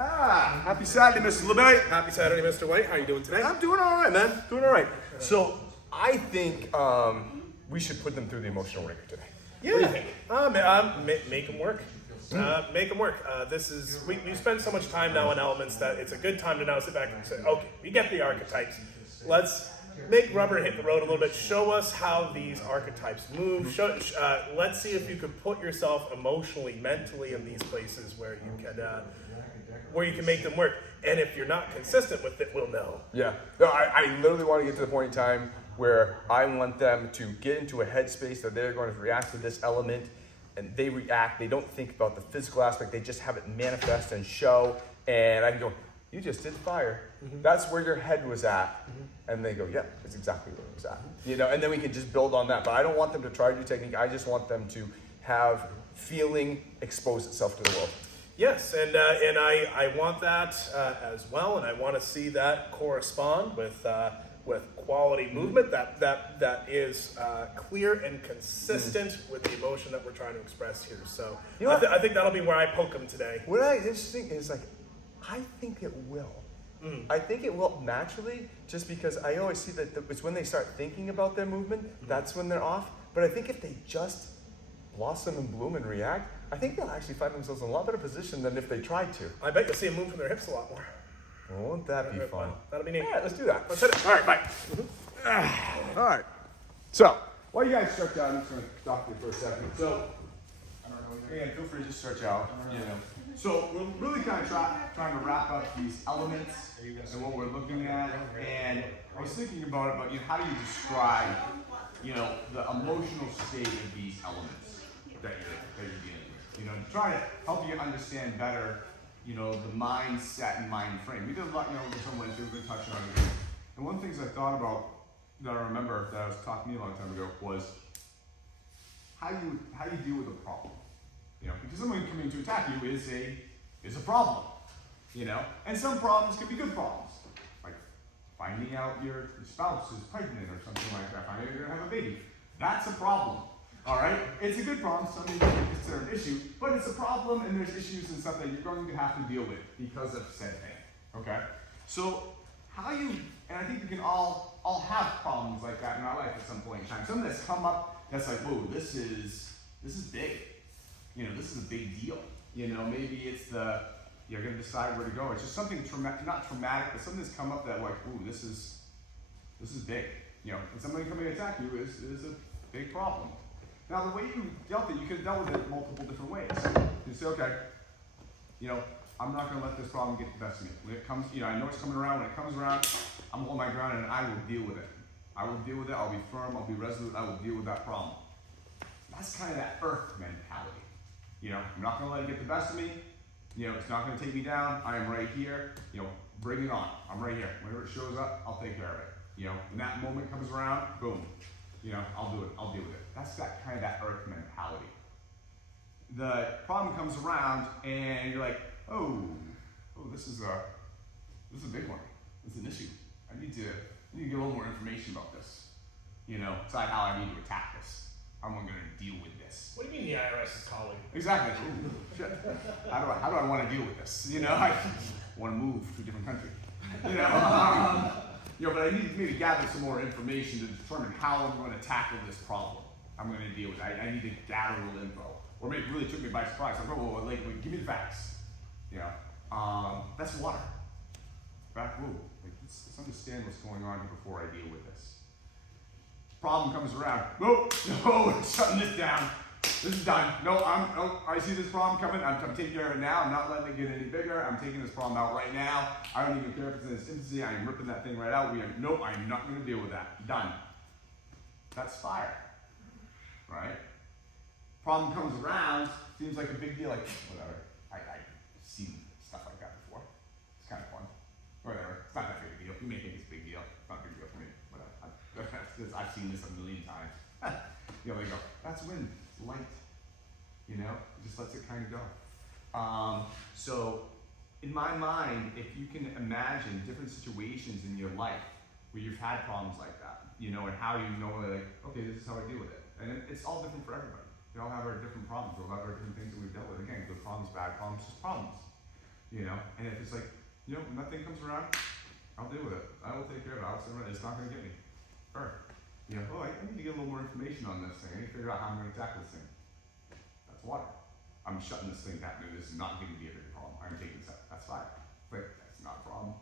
Happy Saturday, Mr. LeBay. Happy Saturday, Mr. White. How are you doing today? I'm doing all right, man. Doing all right. So I think we should put them through the emotional ringer today. Yeah. What do you think? Make them work. Make them work. We spend so much time now on elements that it's a good time to now sit back and say, okay, we get the archetypes. Let's make rubber hit the road a little bit. Show us how these archetypes move. Let's see if you can put yourself emotionally, mentally in these places where you can make them work. And if you're not consistent with it, we'll know. Yeah. No, I literally want to get to the point in time where I want them to get into a headspace that they're going to react to this element, and they react. They don't think about the physical aspect. They just have it manifest and show. And I can go, you just did fire. Mm-hmm. That's where your head was at. Mm-hmm. And they go, yeah, that's exactly where it was at. You know, and then we can just build on that. But I don't want them to try to do technique. I just want them to have feeling expose itself to the world. Yes, and I want that as well, and I want to see that correspond with quality movement that is clear and consistent with the emotion that we're trying to express here. So you know I think that'll be where I poke them today. What I interesting is like, I think it will. I think it will naturally, just because I always see that it's when they start thinking about their movement, that's when they're off. But I think if they just blossom and bloom and react, I think they'll actually find themselves in a lot better position than if they tried to. I bet you'll see them move from their hips a lot more. Well, won't that be fun? That'll be neat. All right, let's do that. Let's hit it. All right, bye. All right. So, while you guys stretch out, I'm just going to stop you for a second. So, I don't know. Again, feel free to just stretch out. You know. So, we're really kind of trying to wrap up these elements and what we're looking at. And I was thinking about it, but how do you describe, the emotional state of these elements that you're dealing with? To try to help you understand better, the mindset and mind frame. We did a lot, with someone we're going to touch on it. And one of the things I thought about that I remember that was taught me a long time ago was how you deal with a problem. Because someone coming to attack you is a problem. And some problems can be good problems, like finding out your spouse is pregnant or something like that. Finding out you're gonna have a baby. That's a problem. All right, it's a good problem. Some people consider an issue, but it's a problem, and there's issues and stuff that you're going to have to deal with because of said thing. Okay, so and I think we can all have problems like that in our life at some point in time. Something that's come up that's like, whoa, this is big. This is a big deal. Maybe it's you're gonna decide where to go. It's just something not traumatic, but something that's come up that like, ooh, this is big. And somebody coming to attack you is a big problem. Now, the way you dealt it, you could have dealt with it multiple different ways. You say, okay, I'm not going to let this problem get the best of me. When it comes, I know it's coming around. When it comes around, I'm holding my ground and I will deal with it. I will deal with it. I'll be firm. I'll be resolute. I will deal with that problem. That's kind of that earth mentality. I'm not going to let it get the best of me. It's not going to take me down. I am right here. Bring it on. I'm right here. Whenever it shows up, I'll take care of it. When that moment comes around, boom. I'll do it. I'll deal with it. That's kind of that earth mentality. The problem comes around and you're like, oh, this is a big one. It's an issue. I need to get a little more information about this. Decide how I need to attack this. How am I going to deal with this? What do you mean the IRS is calling? Exactly. Ooh, shit. How do I want to deal with this? I want to move to a different country. But I need to maybe gather some more information to determine how I'm going to tackle this problem. I'm going to deal with it. I need to gather a little info. Or maybe it really took me by surprise. Like, give me the facts. That's water. Let's understand what's going on here before I deal with this. Problem comes around. No, we're shutting this down. This is done. I see this problem coming. I'm taking care of it now. I'm not letting it get any bigger. I'm taking this problem out right now. I don't even care if it's in its infancy. I am ripping that thing right out. I'm not going to deal with that. Done. That's fire. Right? Problem comes around. Seems like a big deal. Like, whatever. I've seen stuff like that before. It's kind of fun. Whatever. It's not that big a deal. You may think it's a big deal. It's not a big deal for me. Whatever. I've seen this a million times. They go, that's wind. It's light. It just lets it kind of go. So, in my mind, if you can imagine different situations in your life where you've had problems like that, and how you normally okay, this is how I deal with it. And it's all different for everybody. We all have our different problems. We all have our different things that we've dealt with. Again, good problems, bad problems, just problems. You know, and if it's like, you know, when that thing comes around, I'll deal with it. I will take care of it. I'll sit around. It's not going to get me. Or, you know, oh, I need to get a little more information on this thing. I need to figure out how I'm going to tackle this thing. That's water. I'm shutting this thing down. This is not going to be a big problem. I'm taking this out. That's fine. But that's not a problem.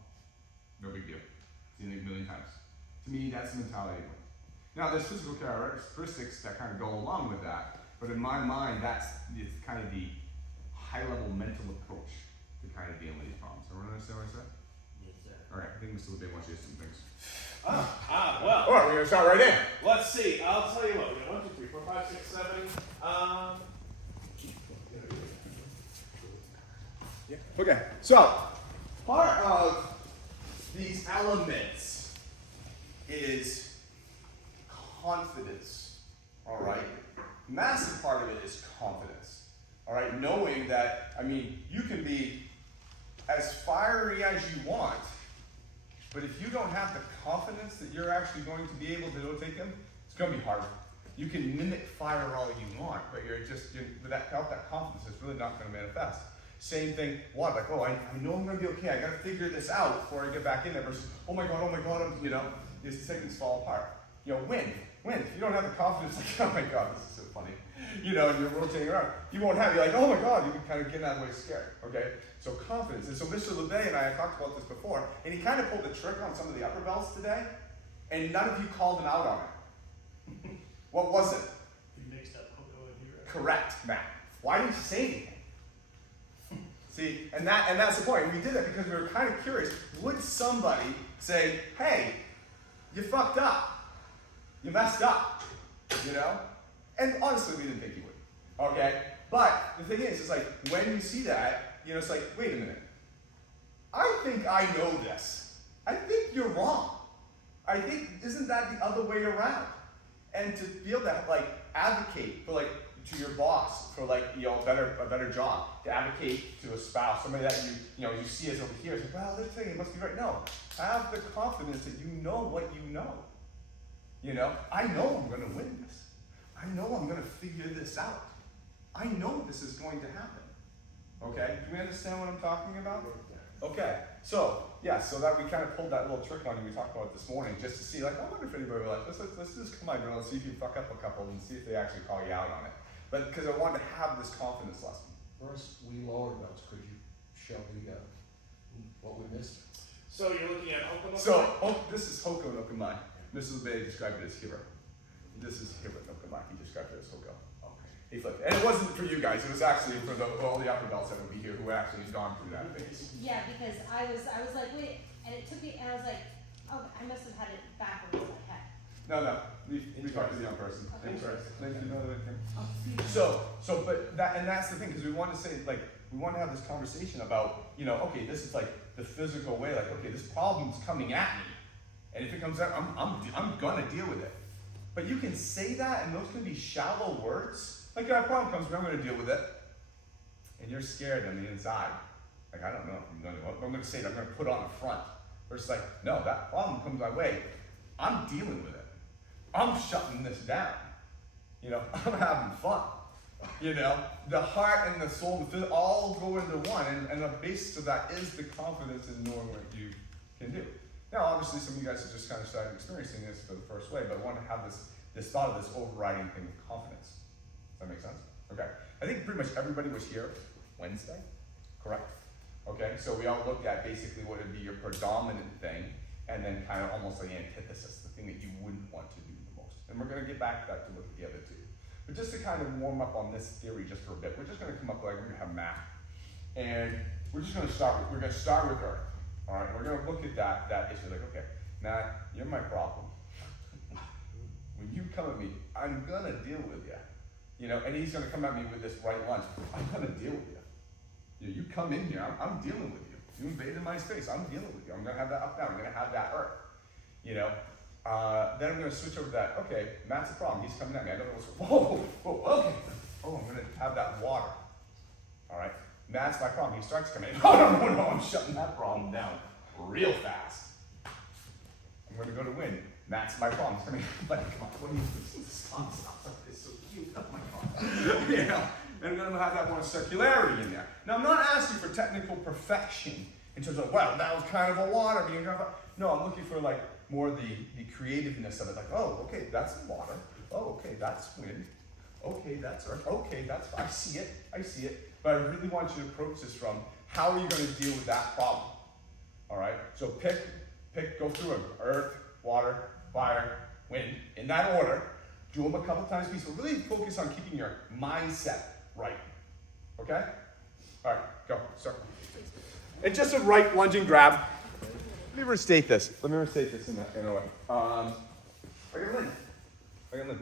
No big deal. Seen it a million times. To me, that's the mentality. Now, there's physical characteristics that kind of go along with that. But in my mind, it's kind of the high-level mental approach to kind of dealing with these problems. Everyone understand what I said? Yes, sir. All right, I think Mr. LeBay wants you to do some things. Well, All right, we're gonna start right in. let's see. I'll tell you what. We got 1, 2, 3, 4, 5, 6, 7. Okay, so part of these elements is confidence. All right, massive part of it is confidence. All right, knowing that, I mean, you can be as fiery as you want, but if you don't have the confidence that you're actually going to be able to take them, it's going to be hard. You can mimic fire all you want, but without that confidence, it's really not going to manifest. Same thing, water. Like, oh, I know I'm going to be okay. I got to figure this out before I get back in there. Versus, oh my God, you know, these things fall apart. You know, wind. If you don't have the confidence, like, oh my God, this is so funny. You know, and you're rotating around. You won't have. You're like, oh my God, you can kind of get that way scared. Okay. So confidence. And so Mr. LeBay and I talked about this before, and he kind of pulled the trigger on some of the upper belts today, and none of you called him out on it. What was it? You mixed up Hoko and Hero. Correct, Matt. Why didn't you say anything? See, and that's the point. We did that because we were kind of curious. Would somebody say, hey, you fucked up. You messed up. You know? And honestly, we didn't think he would. Okay? But the thing is, it's like, when you see that, you know, it's like, wait a minute. I think I know this. I think you're wrong. I think, isn't that the other way around? And to be able to, like, advocate for, like, to your boss for, like, you know, a better job, to advocate to a spouse, somebody that you see as over here, it's like, well, they're saying it must be right. No, have the confidence that you know what you know. You know, I know I'm going to win this. I know I'm going to figure this out. I know this is going to happen. Okay, do we understand what I'm talking about? Okay, so so that we kind of pulled that little trick on you we talked about this morning, just to see, like, I wonder if anybody would like, let's just come on, girl, and see if you fuck up a couple and see if they actually call you out on it. But because I wanted to have this confidence lesson. First, we lowered belts. Could you show me what we missed? So you're looking at Hoko. So this is Hoko no Kamai. Mrs. LeBay described it as Hiro. This is Hiro no Kamai. He described it as Hoko. Okay. He flipped it. And it wasn't for you guys. It was actually for all the upper belts that would be here who actually had gone through that phase. Yeah, because I was like, wait, and it took me, and I was like, oh, I must have had it backwards in my head. No. We talked to the young person. Okay. Thank you. No, Oh, but that's the thing, because we want to say, like, we want to have this conversation about, you know, okay, this is like the physical way, like, okay, this problem's coming at me, and if it comes out, I'm gonna deal with it. But you can say that, and those can be shallow words. Like, that problem comes, I'm gonna deal with it, and you're scared on the inside. Like, I don't know if I'm gonna say it, I'm gonna put on the front. Versus like, no, that problem comes my way, I'm dealing with it. I'm shutting this down. You know, I'm having fun. You know, the heart and the soul, the physical, all go into one, and the basis of that is the confidence in knowing what you can do. Now, obviously, some of you guys have just kind of started experiencing this for the first way, but I want to have this thought of this overriding thing of confidence. Does that make sense? Okay. I think pretty much everybody was here Wednesday, correct? Okay, so we all looked at basically what would be your predominant thing, and then kind of almost like the antithesis, the thing that you wouldn't want to do the most. And we're going to get back to that to look at the other two. But just to kind of warm up on this theory just for a bit, we're just going to come up like we're going to have Matt, and we're just going to start with Earth. All right, we're going to look at that issue. Like, okay, Matt, you're my problem. When you come at me, I'm going to deal with you. You know, and he's going to come at me with this right lunge. I'm going to deal with you. You come in here, I'm dealing with you. You invaded my space, I'm dealing with you. I'm going to have that up down. I'm going to have that Earth. You know. Then I'm going to switch over to that. Okay, Matt's the problem. He's coming at me. I don't know what's. Okay. Oh, I'm going to have that water. All right. Matt's my problem. He starts coming in. Oh, no. I'm shutting that problem down real fast. I'm going to go to wind. Matt's my problem. He's coming in. But come on, what do you do? Stop. It's so cute. Oh my God. You know? And gonna have that more circularity in there. Now, I'm not asking for technical perfection in terms of, well, that was kind of a water being kind of no, I'm looking for like more the creativeness of it. Like, oh, okay, that's water. Oh, okay, that's wind. Okay, that's earth. Okay, that's, I see it. But I really want you to approach this from, how are you gonna deal with that problem? All right, so go through them. Earth, water, fire, wind, in that order. Do them a couple times a piece, but really focus on keeping your mindset right. Okay? All right, go, start. And just a right lunging grab. Let me restate this in a way. I got Lynn.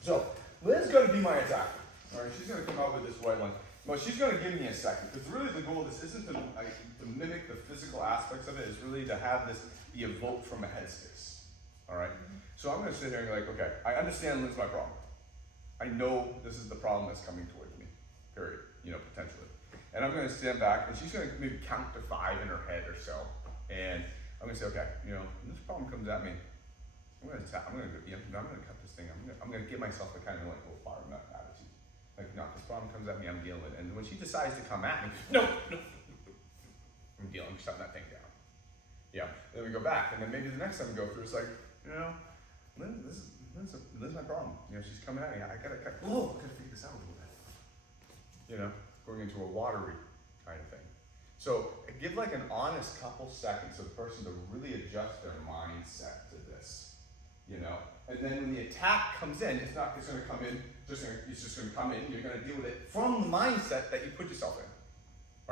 So, Lynn's going to be my attacker. All right, she's going to come out with this right lunge. Well, she's going to give me a second, because really the goal of this isn't to mimic the physical aspects of it, it's really to have this be evoked from a headspace. All right? So I'm going to sit here and be like, okay, I understand Lynn's my problem. I know this is the problem that's coming towards me, period, potentially. And I'm going to stand back, and she's going to maybe count to 5 in her head or so. And I'm going to say, okay, when this problem comes at me, I'm going to cut this thing. I'm going to give myself the kind of like, fire nut attitude. Like, no, this problem comes at me, I'm dealing with it. And when she decides to come at me, no, I'm shutting that thing down. Yeah, and then we go back, and then maybe the next time we go through, it's like, Lynn's my problem. She's coming at me. I gotta figure this out a little bit. Going into a watery kind of thing. So give like an honest couple seconds for the person to really adjust their mindset to this. And then when the attack comes in, it's gonna come in, it's just gonna come in, you're gonna deal with it from the mindset that you put yourself in.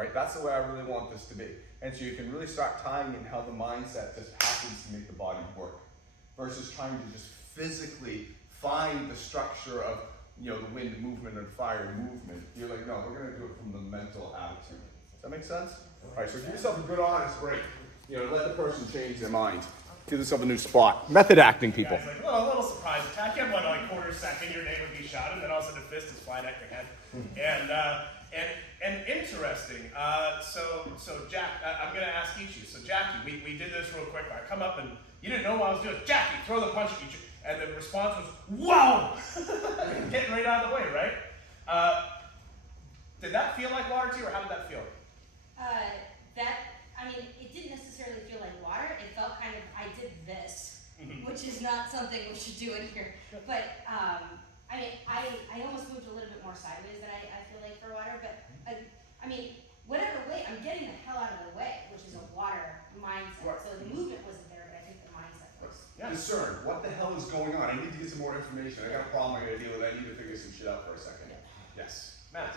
Right? That's the way I really want this to be. And so you can really start tying in how the mindset just happens to make the body work, versus trying to just physically find the structure of the wind movement and fire movement. You're like, no, we're gonna do it from the mental attitude. Does that make sense? All right, so give yourself a good honest break. Let the person change their mind. Give yourself a new spot. Method acting, people. Guys, like, a little surprise attack. You have one like quarter second, your name would be shouted, and then all of a sudden the fist is flying at your head. And interesting. So Jack, I'm gonna ask each of you. So Jackie, we did this real quick. I come up and you didn't know what I was doing. Jackie, throw the punch at each, and the response was, "Whoa!" Getting right out of the way, right? Did that feel like water to you, or how did that feel? It didn't necessarily feel like water. It felt kind of, I did this, which is not something we should do in here. But, I almost moved a little bit more sideways than I feel like for water. But, whatever way, I'm getting the hell out of the way, which is a water mindset. Right. So the movement wasn't there, but I think the mindset was. Yeah. Discern. What the hell is going on? I need to get some more information. I got a problem I gotta deal with. I need to figure some shit out for a second. Yes. Matt.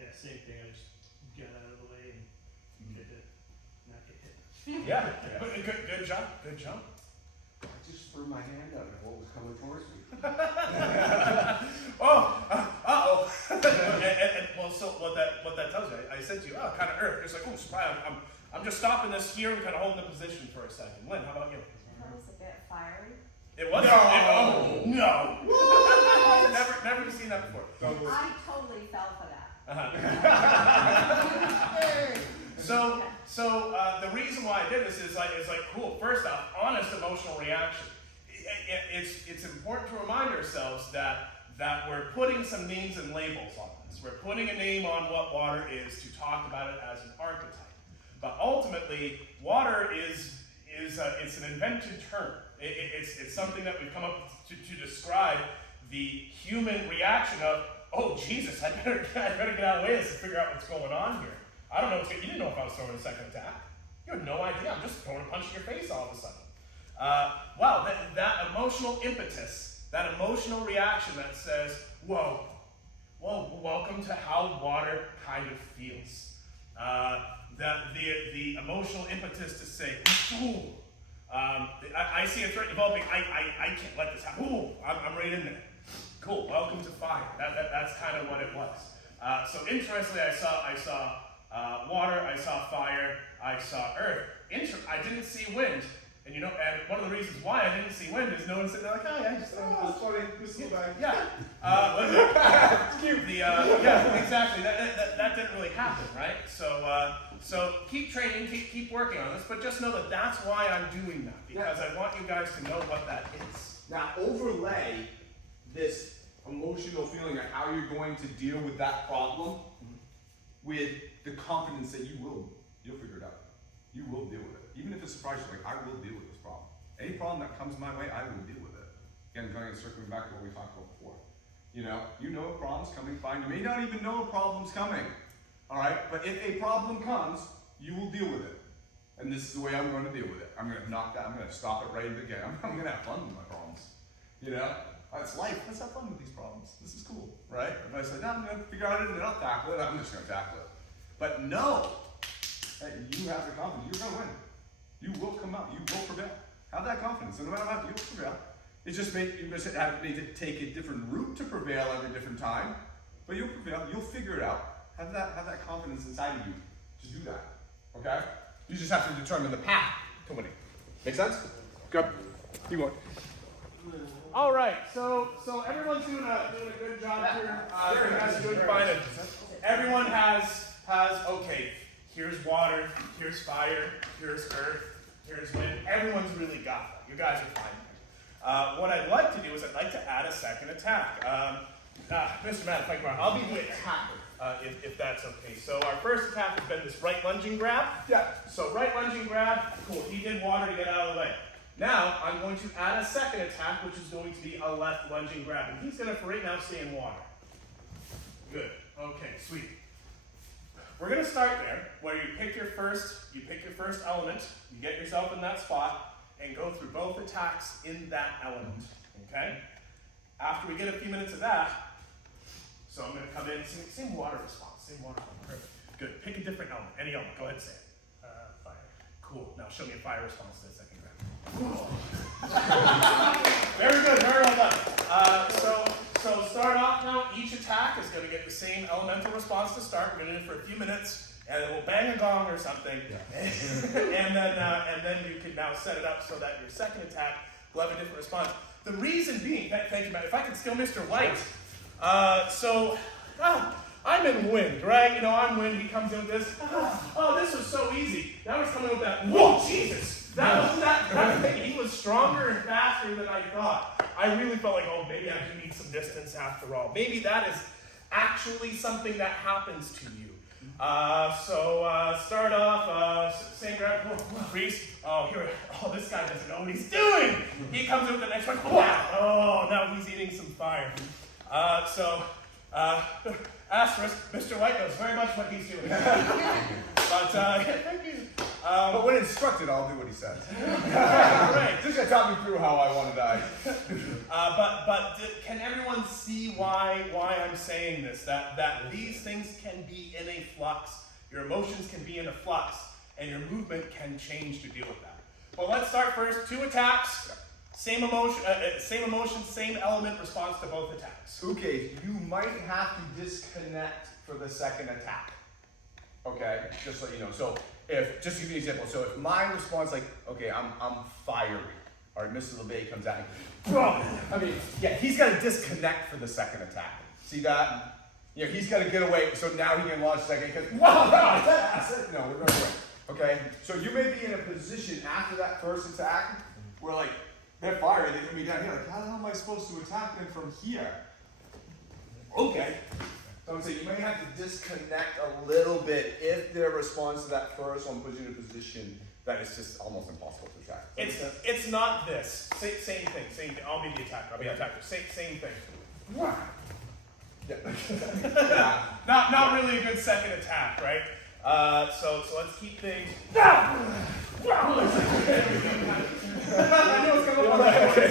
Yeah, same thing. I just get out of the way and get it, not get hit. Yeah. Good jump. Good jump. I just threw my hand out at what was coming towards me. Well, so what that tells you, I said to you, kind of earth. It's like, oh, surprise! I'm just stopping this here and kind of holding the position for a second. Lynn, how about you? That was a bit fiery. It was. No. Never seen that before. I totally fell for that. So the reason why I did this is like cool. First off, honest emotional reaction. It's important to remind ourselves that we're putting some names and labels on this. We're putting a name on what water is to talk about it as an archetype. But ultimately, water is it's an invented term. It's something that we've come up to describe the human reaction of, oh Jesus, I better get out of the way of this and figure out what's going on here. I don't know what's going on. You didn't know if I was throwing a second attack. You had no idea. I'm just throwing a punch in your face all of a sudden. Wow, that emotional impetus, that emotional reaction that says, whoa, welcome to how water kind of feels. The emotional impetus to say, ooh, I see a threat developing, I can't let this happen. Ooh, I'm right in there. Cool, welcome to fire. That's kind of what it was. So interestingly, I saw water, I saw fire, I saw earth. I didn't see wind. And and one of the reasons why I didn't see wind is no one said, they're like, oh yeah, just it's funny. This little guy. yeah. It's cute. Yeah, exactly. That didn't really happen, right? So keep training, keep working on this, but just know that that's why I'm doing that, because I want you guys to know what that is. Now overlay this emotional feeling of how you're going to deal with that problem with the confidence that you'll figure it out. You will deal with it. Even if it surprises you, like, I will deal with this problem. Any problem that comes my way, I will deal with it. Again, kind of circling back to what we talked about before. You know a problem's coming, fine. You may not even know a problem's coming. All right? But if a problem comes, you will deal with it. And this is the way I'm going to deal with it. I'm going to knock that, I'm going to stop it right at the beginning. I'm going to have fun with my problems. It's life. Let's have fun with these problems. This is cool, right? If I say, no, I'm going to figure out it and then I'll tackle it, I'm just going to tackle it. But know that you have the confidence. You're going to win. You will come out. You will prevail. Have that confidence. And no matter what, you'll prevail. It's just you just have to take a different route to prevail every different time. But you'll prevail. You'll figure it out. Have that confidence inside of you to do that. Okay? You just have to determine the path to winning. Make sense? Good. Keep going. All right, so everyone's doing a good job here. You guys are doing fine. Everyone has okay. Here's water. Here's fire. Here's earth. Here's wind. Everyone's really got that. You guys are fine. What I'd like to do is I'd like to add a second attack. Mr. Matt, if I can, I'll be the attacker, if that's okay. So our first attack has been this right lunging grab. Yeah. So right lunging grab, cool. He did water to get out of the way. Now I'm going to add a second attack, which is going to be a left lunging grab, and he's going to, for right now, stay in water. Good. Okay. Sweet. We're going to start there, where you pick your first element, you get yourself in that spot, and go through both attacks in that element. Okay. After we get a few minutes of that, so I'm going to come in, same water response, same water response. Perfect. Good. Pick a different element, any element. Go ahead and say it. Fire. Cool. Now show me a fire response to the second grab. Very good. Very well done. So start off now. Each attack is going to get the same elemental response to start. We're going to do it for a few minutes, and we'll bang a gong or something, and then you can now set it up so that your second attack will have a different response. The reason being, thank you, Matt. If I could steal Mr. White. I'm in wind, right? I'm wind. He comes in with this. Oh, this was so easy. Now he's coming with that. Whoa, Jesus! That wasn't that thing. He was stronger and faster than I thought. I really felt like, oh, maybe I do need some distance after all. Maybe that is actually something that happens to you. Start off, same grab, Reese. This guy doesn't know what he's doing. He comes in with the next one. Oh, now he's eating some fire. Asterisk, Mr. White knows very much what he's doing. Thank you. But when instructed, I'll do what he says. Right. Just gonna talk me through how I want to die. But can everyone see why I'm saying this? That these things can be in a flux. Your emotions can be in a flux, and your movement can change to deal with that. Well, let's start first. 2 attacks, same emotion, same element response to both attacks. Okay, you might have to disconnect for the second attack. Okay, just so you know. So just to give you an example, so if my response, like, okay, I'm fiery. All right, Mr. LeBay comes at me. He's got to disconnect for the second attack. See that? He's got to get away. So now he can launch second because no, we're going to win. Okay, so you may be in a position after that first attack where like they're fiery, they're gonna be down here. Like, how the hell am I supposed to attack them from here? Okay. So I'm saying you may have to disconnect a little bit if their response to that first one puts you in a position that is just almost impossible to attack. It's not this. Same thing. I'll be the attacker. I'll be the attacker. Same thing. Yeah. Not really a good second attack, right? So let's keep things. I know it's gonna come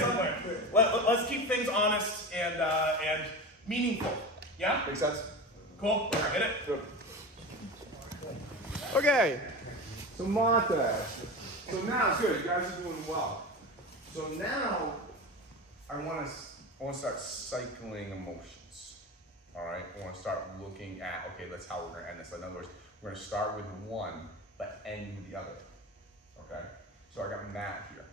somewhere. Let's keep things honest and meaningful. Yeah? Makes sense? Cool. Hit it. Good. Okay. So montage. So now it's good. You guys are doing well. So now I want to start cycling emotions. All right. I want to start looking at that's how we're going to end this. In other words, we're going to start with one but end with the other. Okay. So I got Matt here.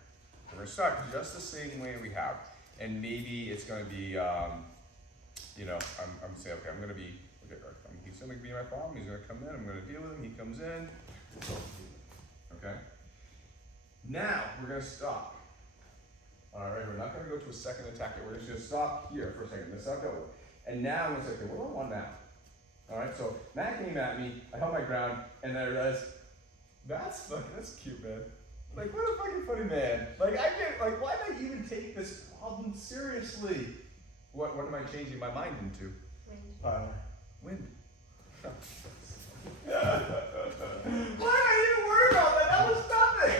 We're going to start just the same way we have, and maybe it's going to be. I'm saying, okay, I'm going to be, he's going to be my problem, he's going to come in, I'm going to deal with him, he comes in, okay? Now, we're going to stop. All right, we're not gonna go to a second attack yet. We're just gonna stop here for a second. Let's not go. And now I'm gonna say, okay, what do I want now? All right, so Matt came at me, I held my ground, and then I realized, that's cute, man. Like, what a fucking funny man. Like, why did I even take this problem seriously? What am I changing my mind into? Wind. Why did I even worry about that? That was nothing.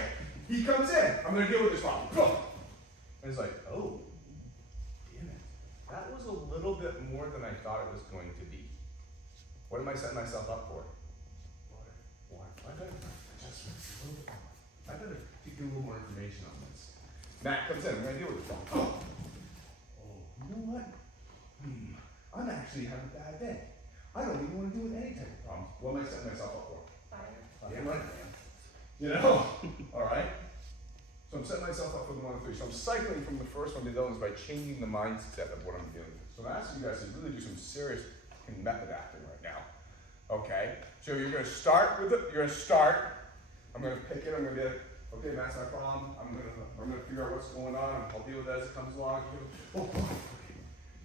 He comes in, I'm gonna deal with this problem. Boom. And it's like, oh, damn it. That was a little bit more than I thought it was going to be. What am I setting myself up for? Water. I better get a little more information on this. Matt comes in, I'm gonna deal with this problem. Oh, you know what? I'm actually having a bad day. I don't even want to deal with any type of problem. What am I setting myself up for? Fire. Damn right, man. You know? Alright? So I'm setting myself up for the 1 and 3. So I'm cycling from the first one to the other ones by changing the mindset of what I'm dealing with. So I'm asking you guys to really do some serious method acting right now. Okay? So you're gonna start with it, I'm gonna pick it, I'm gonna be like, okay, that's my problem. I'm gonna figure out what's going on, I'll deal with that as it comes along.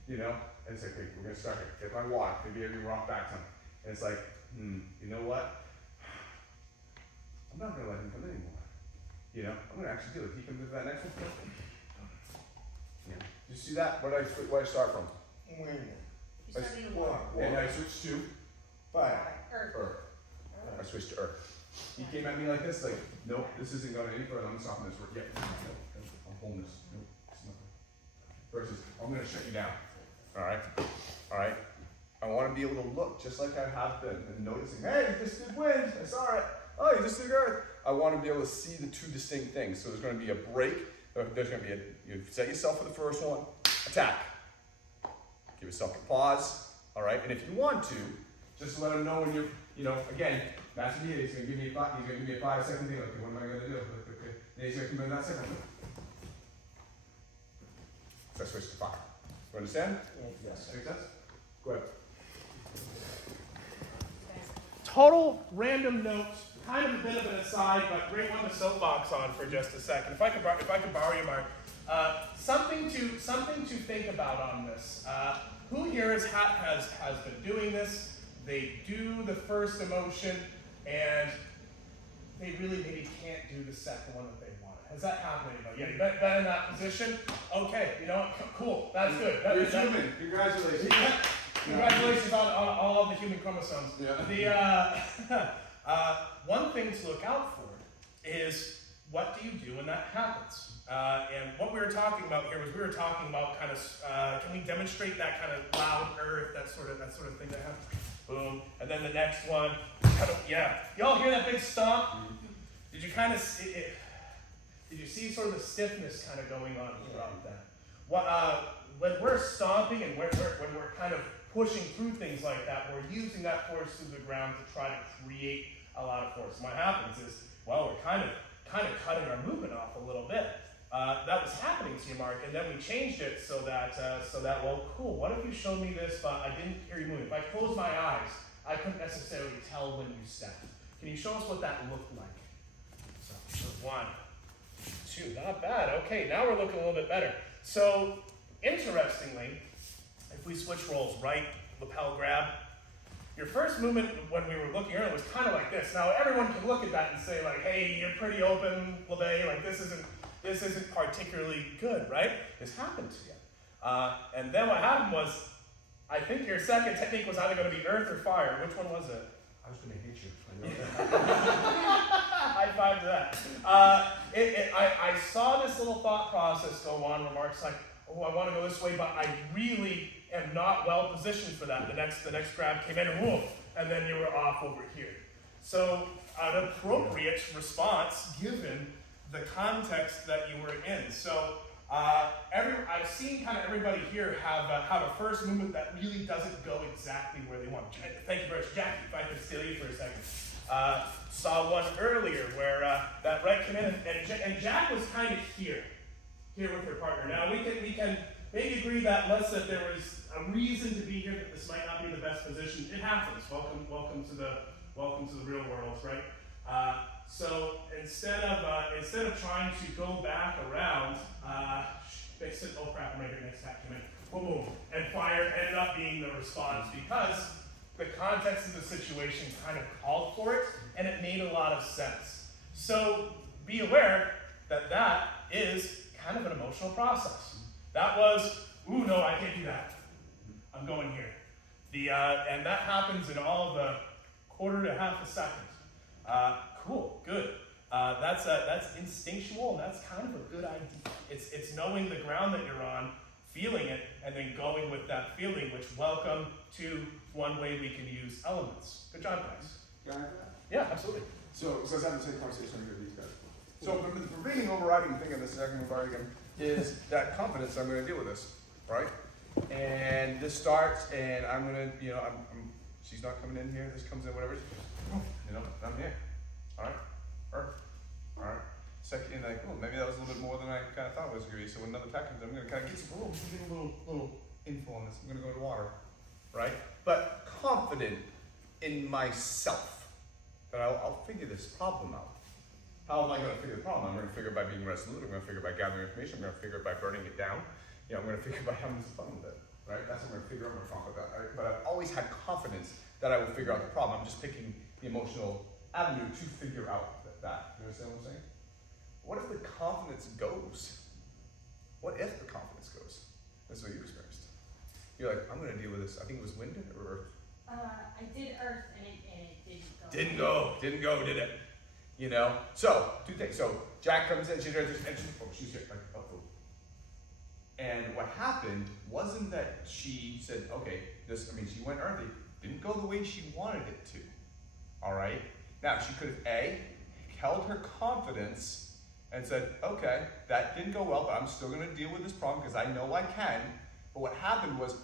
You know? And it's like, okay, we're gonna start here. Get my walk, maybe every rock back time. And it's like, you know what? I'm not gonna let him come in anymore. You know, I'm gonna actually do it. He comes into that next one. Yeah. You see that? Where did I start from? You started in water. And I switched to fire. Earth. I switched to earth. He came at me like this, like, nope, this isn't going any further. I'm stopping this work. Yeah. Nope. I'm holding this. Nope. It's nothing. Versus, I'm gonna shut you down. Alright? Alright? I want to be able to look just like I have been and noticing, hey, you just did wind. I saw it. Oh, you just did earth. I want to be able to see the two distinct things. So there's going to be a break. There's going to be you set yourself for the first one, attack. Give yourself a pause. Alright? And if you want to, just let him know when you're, again, that's what he is. He's going to give me a 5-second thing. Okay, what am I going to do? Okay. Then he's going to come in that second. So I switch to fire. You understand? Yes. Make sense? Go ahead. Total random notes, kind of a bit of an aside, but bring one the soapbox on for just a second. If I could borrow you, Mark, something to think about on this. Who here has been doing this? They do the first emotion, and they really maybe can't do the second one that they want. Has that happened to anybody? Yeah, you've been in that position? Okay, you know what? Cool, that's good. You're human. Congratulations. Congratulations on all of the human chromosomes. Yeah. The one thing to look out for is, what do you do when that happens? And what we were talking about here was we were talking about kind of can we demonstrate that kind of loud earth, that sort of thing that happens. Boom, and then the next one, kind of, yeah. Y'all hear that big stomp? Did you kind of did you see sort of the stiffness kind of going on throughout that? When we're stomping and when we're kind of pushing through things like that, we're using that force through the ground to try to create a lot of force. And what happens is, well, we're kind of cutting our movement off a little bit. That was happening to you, Mark, and then we changed it so that well, cool. What if you showed me this, but I didn't hear you moving? If I closed my eyes, I couldn't necessarily tell when you stepped. Can you show us what that looked like? So 1, 2, not bad. Okay, now we're looking a little bit better. So interestingly, if we switch roles, right lapel grab, your first movement when we were looking earlier was kind of like this. Now everyone can look at that and say like, hey, you're pretty open, LeVay, like this isn't particularly good, right? This happened to you. And then what happened was, I think your second technique was either going to be earth or fire. Which one was it? I was going to hit you. I know that. High five to that. I saw this little thought process go on where Mark's like, oh, I want to go this way, but I really am not well positioned for that. The next grab came in, and then you were off over here. So an appropriate response given the context that you were in. So I've seen kind of everybody here have a first movement that really doesn't go exactly where they want. Thank you very much, Jackie. If I could steal you for a second. Saw one earlier where that right came in, and Jack was kind of here with her partner. Now we can maybe agree that unless that there was a reason to be here, that this might not be the best position. It happens. Welcome to the real world, right? So instead of trying to go back around, oh crap, I'm gonna get next attack came in. Boom, boom, and fire ended up being the response because the context of the situation kind of called for it, and it made a lot of sense. So be aware that that is kind of an emotional process. That was, ooh, no, I can't do that. I'm going here. And that happens in all of the quarter to half a second. Cool, good. That's instinctual, and that's kind of a good idea. It's knowing the ground that you're on, feeling it, and then going with that feeling, which welcome to one way we can use elements. Good job, guys. Can I have that? Yeah, absolutely. So I was having the same conversation with these guys. So the remaining overriding thing of this second overriding is that confidence I'm going to deal with this, right? And this starts, and I'm going to, she's not coming in here, this comes in, whatever. I'm here. All right? Earth. All right? Second, and maybe that was a little bit more than I kind of thought it was going to be. So when another attack comes in, I'm going to kind of get a little info on this. I'm going to go to water, right? But confident in myself that I'll figure this problem out. How am I going to figure the problem? I'm going to figure it by being resolute. I'm going to figure it by gathering information. I'm going to figure it by burning it down. I'm going to figure it by having some fun with it, right? That's what I'm going to figure out my problem with that. Right? But I've always had confidence that I will figure out the problem. I'm just picking the emotional avenue to figure out that. You understand what I'm saying? What if the confidence goes? What if the confidence goes? That's what you experienced. You're like, I'm going to deal with this. I think it was wind or earth. I did earth and it didn't go. Didn't go, did it? So, two things. So, Jack comes in, she's here, like, oh. And what happened wasn't that she said, okay, she went earthy. Didn't go the way she wanted it to. All right? Now, she could have, held her confidence and said, okay, that didn't go well, but I'm still going to deal with this problem because I know I can. But what happened was,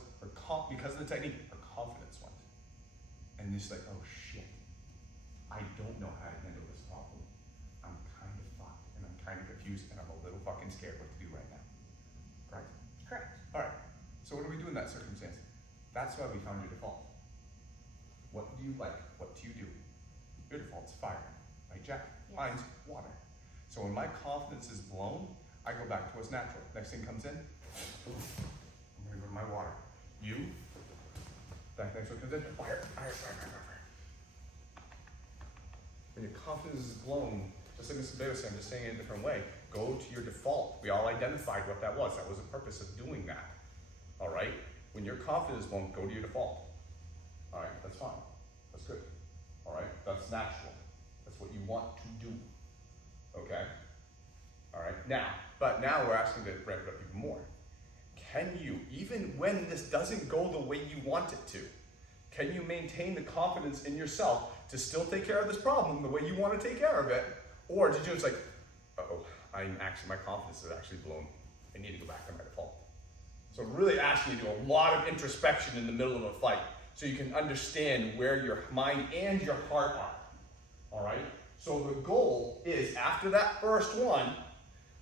because of the technique, her confidence went. And she's like, oh shit, I don't know how to handle this problem. I'm kind of fucked, and I'm kind of confused, and I'm a little fucking scared what to do right now. Right? Correct. All right, so what do we do in that circumstance? That's why we found your default. What do you like? What do you do? Your default's fire, right, Jack? Yes. Mine's water. So when my confidence is blown, I go back to what's natural. Next thing comes in, I'm gonna go to my water. You, next one comes in, fire. When your confidence is blown, just like Mr. Bailey said, I'm just saying it in a different way, go to your default. We all identified what that was. That was the purpose of doing that. All right? When your confidence is blown, go to your default. All right? That's fine. That's good. All right? That's natural. That's what you want to do. Okay? All right? Now we're asking to ramp it up even more. Can you, even when this doesn't go the way you want it to, can you maintain the confidence in yourself to still take care of this problem the way you want to take care of it? Or did you just my confidence is actually blown. I need to go back to my default. So really asking you to do a lot of introspection in the middle of a fight so you can understand where your mind and your heart are. All right? So the goal is after that first one,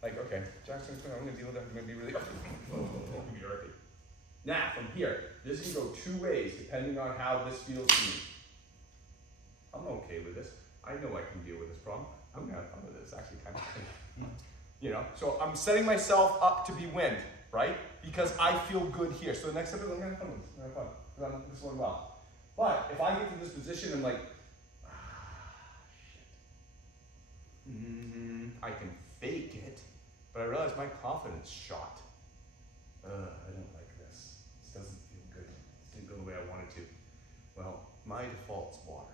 okay, Jackson, I'm going to deal with that. I'm going to be really earthy. Now, from here, this can go two ways depending on how this feels to me. I'm okay with this. I know I can deal with this problem. I'm going to have fun with this. Actually, kind of so I'm setting myself up to be wind, right? Because I feel good here. So the next step is I'm going to have fun with this. I'm going to have fun. Because I'm this one well. But if I get to this position and shit. I can fake it, but I realize my confidence shot. I don't like this. This doesn't feel good. This didn't go the way I wanted to. Well, my default's water.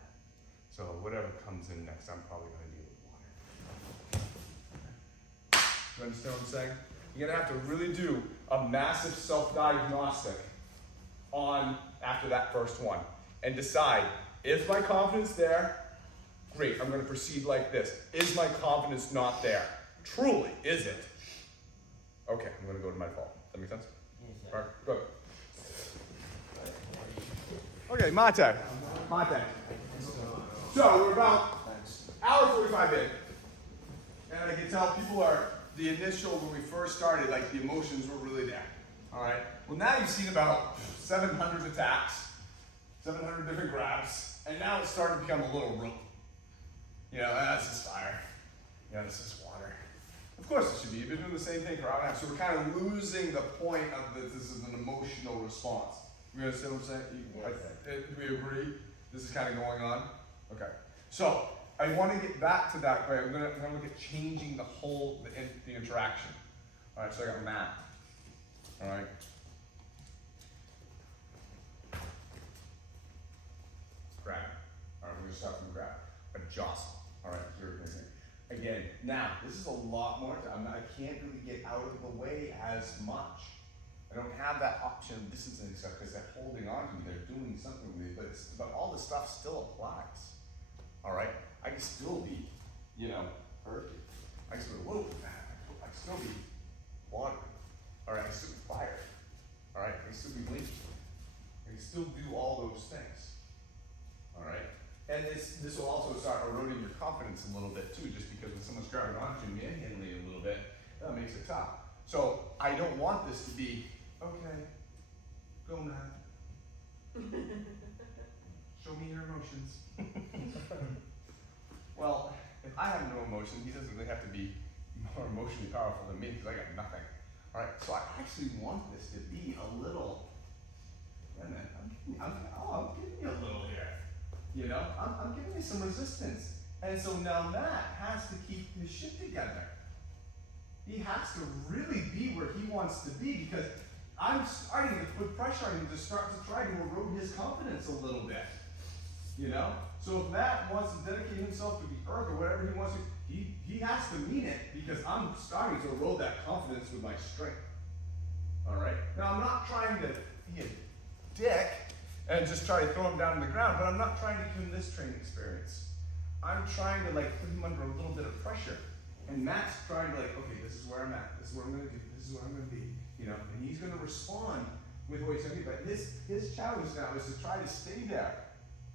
So whatever comes in next, I'm probably going to deal with water. You understand what I'm saying? You're going to have to really do a massive self-diagnostic after that first one and decide, is my confidence there? Great, I'm going to proceed like this. Is my confidence not there? Truly, is it? Okay, I'm going to go to my default. Does that make sense? Yes, All right, good. Okay, Mate. So we're about hour 45 in. And I can tell people the initial, when we first started, the emotions were really there. All right? Well, now you've seen about 700 attacks, 700 different grabs, and now it's starting to become a little rough. You know, that's just fire. You know, this is water. Of course it should be. You've been doing the same thing for hour and a half. So we're kind of losing the point of this is an emotional response. You understand what I'm saying? Do we agree? This is kind of going on? Okay. So I want to get back to that, but I'm gonna look at changing the whole, the interaction. All right, so I got Matt. All right. Grab. All right, we're gonna start from grab. Adjust. All right, you're gonna say. Again, now, this is a lot more, I can't really get out of the way as much. I don't have that option of distancing stuff because they're holding on to me, they're doing something with me, but all the stuff still applies. All right, I can still be, you know, hurting. I can still, whoa, I can still be watering. All right, I can still be fired. All right, I can still be blinking. I can still do all those things. All right, and this will also start eroding your confidence a little bit too, just because when someone's grabbing onto you and handling you a little bit, that makes it tough. So I don't want this to be, okay, go Matt. Show me your emotions. Well, if I have no emotion, he doesn't really have to be more emotionally powerful than me because I got nothing. All right, so I actually want this to be a little. Wait a minute, I'm giving you a little here. You know, I'm giving you some resistance, and so now Matt has to keep his shit together. He has to really be where he wants to be because I'm starting to put pressure on him to start to try to erode his confidence a little bit. You know? So if Matt wants to dedicate himself to the earth or whatever he wants to, he has to mean it because I'm starting to erode that confidence with my strength. Alright? Now I'm not trying to be a dick and just try to throw him down to the ground, but I'm not trying to give him this training experience. I'm trying to like put him under a little bit of pressure. And Matt's trying to like, okay, this is where I'm at, this is what I'm gonna do, this is what I'm gonna be, you know, and he's gonna respond with what he's gonna be. But his challenge now is to try to stay there,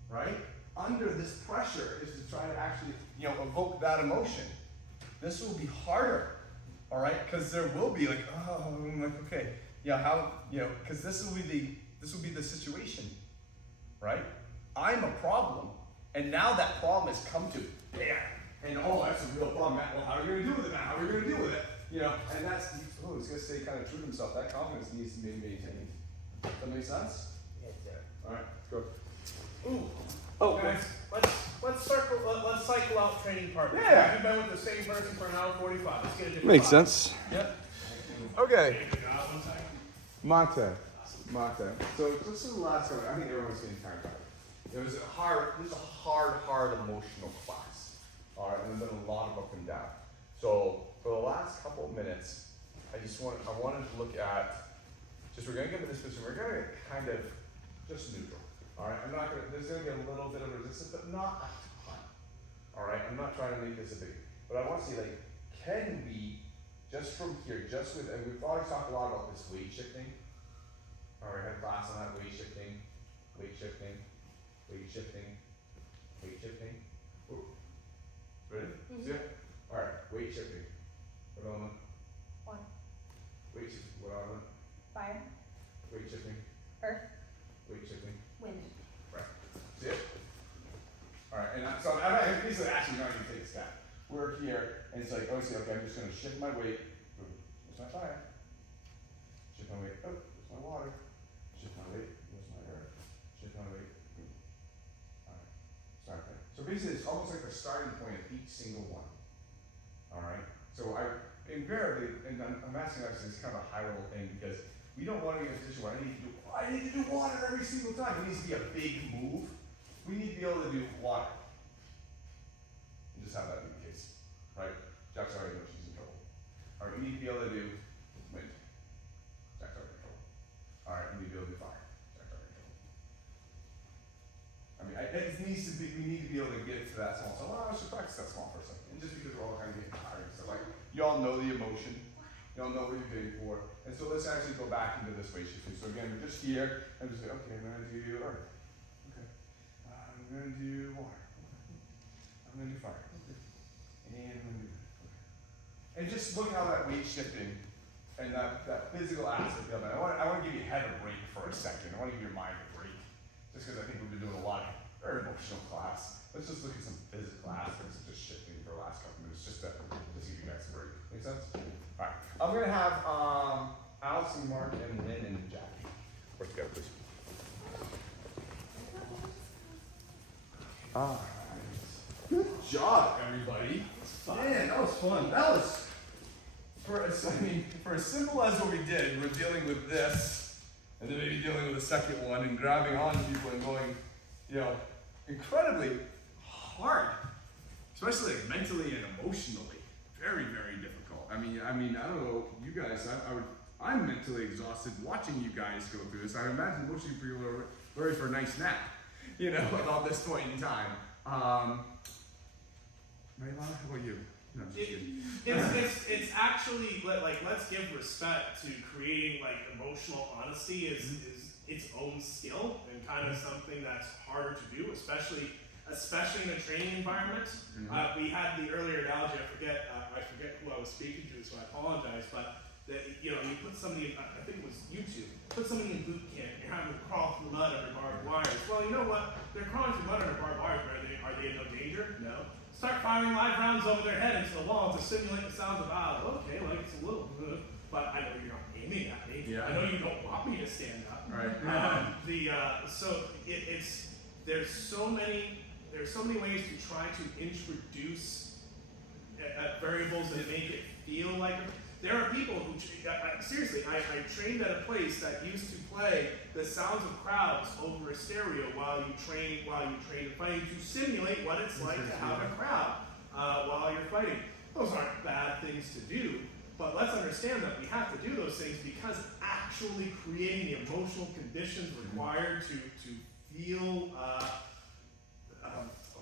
right? Under this pressure is to try to actually, you know, evoke that emotion. This will be harder, all right? Because there will be like, oh, I'm like, okay, yeah, how, you know, because this will be the situation, right? I'm a problem, and now that problem has come to bear. And oh, that's a real problem, Matt. Well, how are you gonna do with it now? How are we gonna deal with it? You know, and that's, oh, he's gonna stay kind of true to himself. That confidence needs to be maintained. Does that make sense? Yes, sir. All right, let's go. Ooh. Oh, Guys, let's cycle out training partners. Yeah. We've been with the same person for an hour 45. Let's get a different Makes spot. sense. Yep. Okay. Mate. So this is the last one. I think everyone's getting kind of tired. It was a hard emotional class. All right, and there's been a lot of up and down. So for the last couple of minutes, I wanted to look at, we're gonna get into this position, we're gonna get kind of just neutral. All right, there's gonna be a little bit of resistance, but not a ton. All right, I'm not trying to make this a big, but I want to see like, can we, just from here, and we've already talked a lot about this weight shifting. All right, I had a class on that weight shifting. Ooh. Ready? See it? All right, weight shifting. What element? 1. Weight shifting. What element? Fire. Weight shifting. Earth. Weight shifting. Wind. Right. See it? All right, and so I'm basically actually not even take a step. We're here, and it's like, oh, see, okay, I'm just gonna shift my weight. Boom. There's my fire. Shift my weight. Oh, there's my water. Shift my weight. There's my earth. Shift my weight. Boom. All right. Start there. So basically, it's almost like the starting point of each single one. All right. So I invariably, and I'm asking actually, it's kind of a high level thing because we don't want to be in a position where I need to do water every single time. It needs to be a big move. We need to be able to do water. And just have that be the case, right? Jack's already knows she's in trouble. All right, we need to be able to do wind. Jack's already in trouble. All right, we need to be able to do fire. Jack's already in trouble. I mean, we need to be able to get to that small. So, I should practice that small for a second. And just because we're all kind of getting tired and stuff, like, you all know the emotion. You all know what you're doing for. And so let's actually go back into this weight shifting. So again, we're just here. I'm just like, okay, I'm going to do earth. Okay. I'm going to do water. Okay. I'm going to do fire. Okay. And I'm going to do it. Okay. And just look how that weight shifting and that physical aspect of it. I want to give your head a break for a second. I want to give your mind a break. Just because I think we've been doing a lot of very emotional class. Let's just look at some physical aspects of just shifting for the last couple minutes, just to give you guys a break. Make sense? All right. I'm gonna have Allison, Mark, and Lynn and Jackie work together, please. All right. Good job, everybody. Man, that was fun. That was for as simple as what we did. We're dealing with this, and then maybe dealing with the second one, and grabbing on to people and going, incredibly hard, especially like mentally and emotionally. Very, very difficult. I mean, I don't know, you guys. I'm mentally exhausted watching you guys go through this. I imagine most of you are ready for a nice nap, about this point in time. Marilana, how about you? No, I'm just kidding. It's actually like, let's give respect to creating like emotional honesty is its own skill and kind of something that's harder to do, especially in a training environment. We had the earlier analogy. I forget who I was speaking to, so I apologize. But you put somebody in, I think it was YouTube, put somebody in boot camp. You're having to crawl through mud under barbed wires. Well, you know what? They're crawling through mud under barbed wires. Are they in no danger? No. Start firing live rounds over their head into the wall to simulate the sounds of okay, like it's a little, but I know you're not aiming at me. Yeah. I know you don't want me to stand up. Right. There's so many ways to try to introduce variables that make it feel like. There are people who seriously. I trained at a place that used to play the sounds of crowds over a stereo while you train in fighting to simulate what it's like to have a crowd while you're fighting. Those aren't bad things to do, but let's understand that we have to do those things because actually creating the emotional conditions required to feel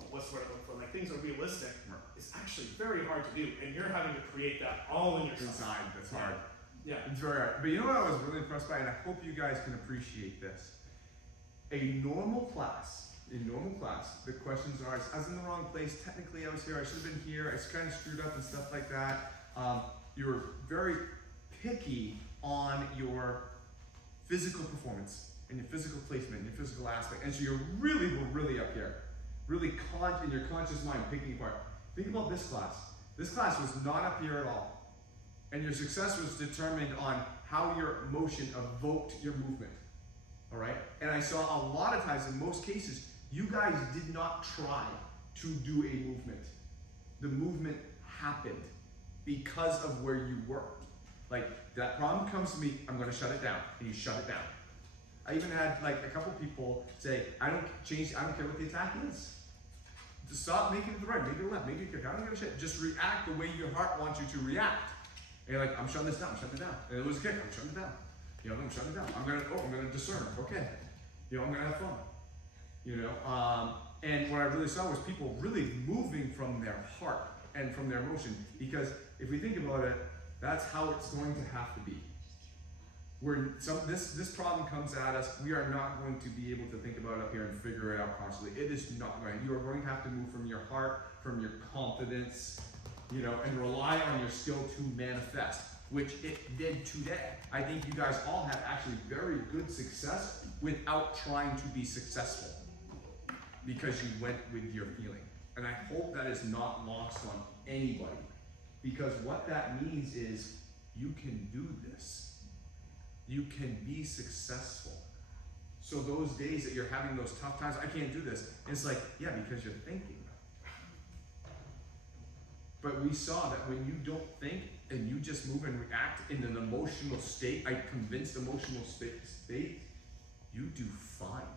what's the word I'm looking for, like things are realistic, is actually very hard to do, and you're having to create that all in yourself. Inside, that's hard. Yeah. It's very hard. But you know what I was really impressed by, and I hope you guys can appreciate this. In normal class, the questions are, I was in the wrong place, technically I was here, I should have been here, I kind of screwed up and stuff like that. You were very picky on your physical performance and your physical placement, your physical aspect, and so you were really up here. Really in your conscious mind picking apart. Think about this class. This class was not up here at all. And your success was determined on how your motion evoked your movement. All right? And I saw a lot of times, in most cases, you guys did not try to do a movement. The movement happened because of where you were. Like, that problem comes to me, I'm gonna shut it down. And you shut it down. I even had like a couple people say, I don't care what the attack is. Just stop making it the right, make it left, make it kick. I don't give a shit. Just react the way your heart wants you to react. And you're like, I'm shutting this down, I'm shutting it down. And it was a kick, I'm shutting it down. I'm shutting it down. I'm gonna discern. Okay. I'm gonna have fun. And what I really saw was people really moving from their heart and from their emotion. Because if we think about it, that's how it's going to have to be. This problem comes at us, we are not going to be able to think about it up here and figure it out consciously. It is not going. You are going to have to move from your heart, from your confidence, and rely on your skill to manifest, which it did today. I think you guys all had actually very good success without trying to be successful because you went with your feeling. And I hope that is not lost on anybody, because what that means is you can do this. You can be successful. So those days that you're having those tough times, I can't do this. It's like, yeah, because you're thinking. But we saw that when you don't think and you just move and react in an emotional state, a convinced emotional state, you do fine.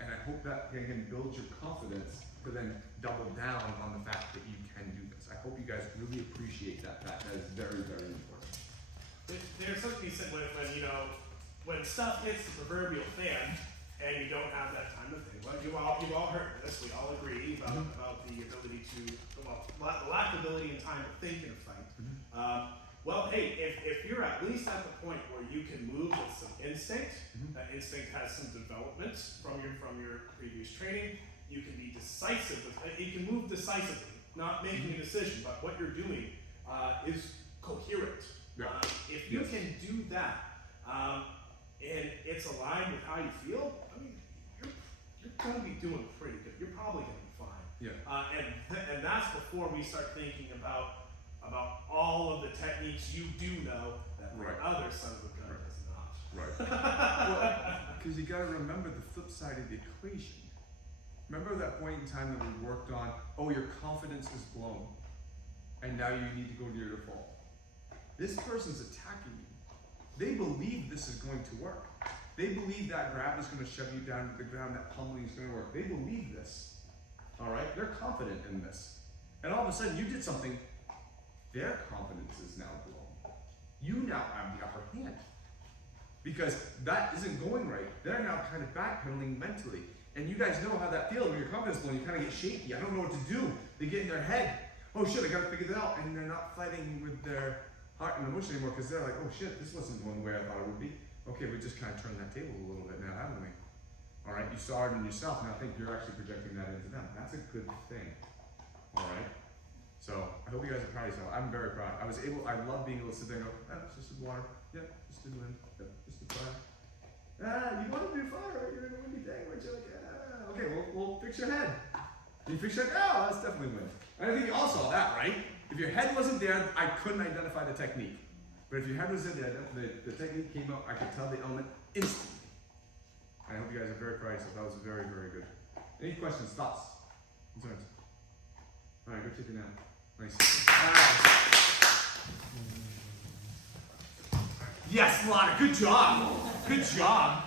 And I hope that can build your confidence to then double down on the fact that you can do this. I hope you guys really appreciate that. That is very, very important. There's something you said when stuff hits the proverbial fan and you don't have that time to think. Well, you've all heard this. We all agree about the ability lack of ability and time to think in a fight. Hey, if you're at least at the point where you can move with some instinct, that instinct has some development from your previous training. You can be decisive. You can move decisively, not making a decision, but what you're doing is coherent. If you can do that, and it's aligned with how you feel, I mean, you're gonna be doing pretty good. You're probably gonna be fine. Yeah. And that's before we start thinking about all of the techniques you do know that the Right. other son of a gun does not. Right. Well, because you got to remember the flip side of the equation. Remember that point in time that we worked on, oh, your confidence is blown, and now you need to go to your default. This person's attacking you. They believe this is going to work. They believe that grab is going to shove you down to the ground, that pummeling is going to work. They believe this. All right? They're confident in this. And all of a sudden, you did something, their confidence is now blown. You now have the upper hand. Because that isn't going right. They're now kind of backpedaling mentally. And you guys know how that feels when your confidence is blown. You kind of get shaky. I don't know what to do. They get in their head. Oh shit, I gotta figure that out. And they're not fighting with their heart and emotion anymore because they're like, oh shit, this wasn't going the way I thought it would be. Okay, we just kind of turned that table a little bit now, haven't we? All right, you saw it in yourself. Now I think you're actually projecting that into them. That's a good thing. All right. So I hope you guys are proud of yourself. I'm very proud. I love being able to sit there and go, ah, it's just the water. Yeah, just the wind. Yeah, just the fire. Ah, you want to do fire, right? You're in a windy thing, right? You're like, ah, okay, we'll fix your head. You fix your head, oh, that's definitely wind. And I think you all saw that, right? If your head wasn't there, I couldn't identify the technique. But if your head was in there, the technique came up, I could tell the element instantly. I hope you guys are very proud of yourself. That was very, very good. Any questions, thoughts, concerns? All right, go take a nap. Nice. Yes, Lana, good job. Good job.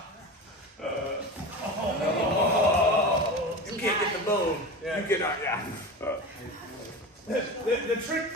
You can't get the bone. You cannot, yeah. The trick